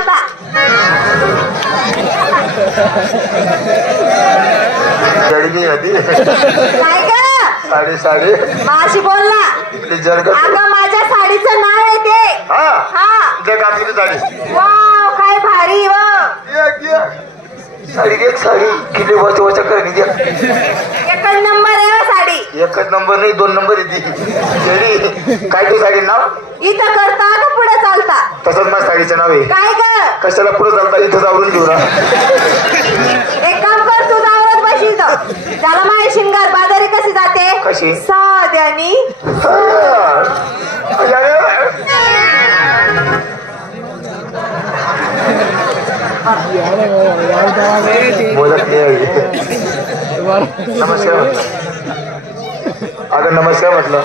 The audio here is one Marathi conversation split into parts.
चालता. काय ग साडी साडी माशी बोलला. अगं माझ्या साडीचं नाव आहे ते. साडी वाव काय भारी व साडी एक साडी किती वच वच करणी एकच नंबर आहे साडी. एकच नंबर नाही 2 नंबर येते. काय तू साडी नाव इथं करता का पुढे चालता. तसंच माझ्या साडीचं नाव आहे. काय ग कशाला पुढे चालता इथं जाऊन घेऊ ना. एक काम कर तू जावरच बशील त्याला माझे शिंगार बाजारी कशी जाते. कशी साध्यानी. नमस्कार अगं नमस्कार म्हटलं.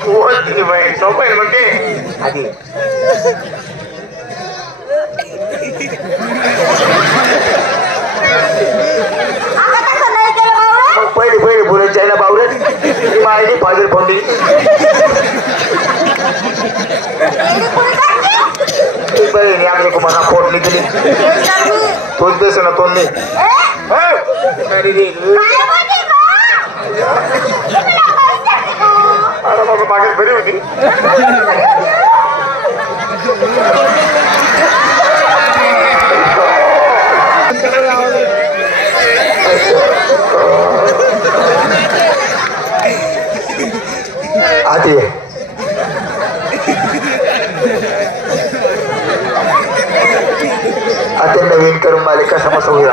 सोपं आहे सोपं आहे मग ते आधी पहिले बोलायचं आहे ना बावरत माहिती फाजर फोंडी बहिणी आमच्या कुमारा फोडली गेली. तोच देस ना तोंडली अरे बाबा मागेच बरी होती. आधी आता नवीन करून मालिका समस्या होईल.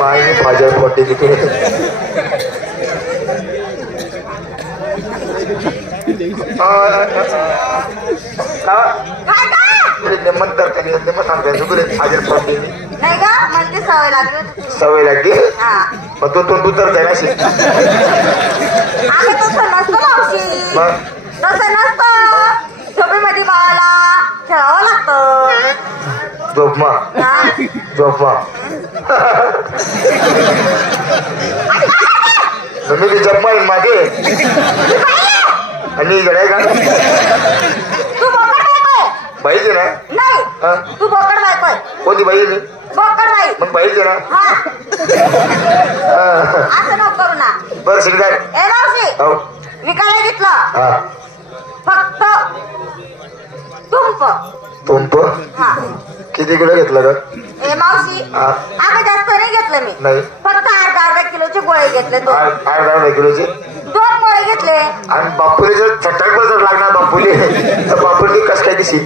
मायने फाजर फोडली तिकडे. नंतर फाजर फोडली नाही का म्हणजे सवय लागली. सवय लागली मग तू तर जाय अशी. तसं नसतं मावशी. तसं नसतं झोपेमध्ये बाळाला खेळावं लागतं. झोपमा झोपमा मी ती जप मारीन मागे आणि गडाय का तू बोकड बायकोय. बाईचे ना नाही तू बोकड बायकोय. कोणती बाई नाही बोकड बाई मग बाईचे ना. असं नको करू ना. बरं शिकदार ए मावशी विकायला घेतलं फक्त तुंप किती किलो घेतलं का. ए मावशी आम्ही जास्त नाही घेतलं मी. नाही फक्त अर्धा किलोचे गोळे घेतले. अर्धा किलोचे 2 गोळे घेतले. आणि बापुले जर चटक जर लागणार बापुले तर बापुली कस काय दिशी.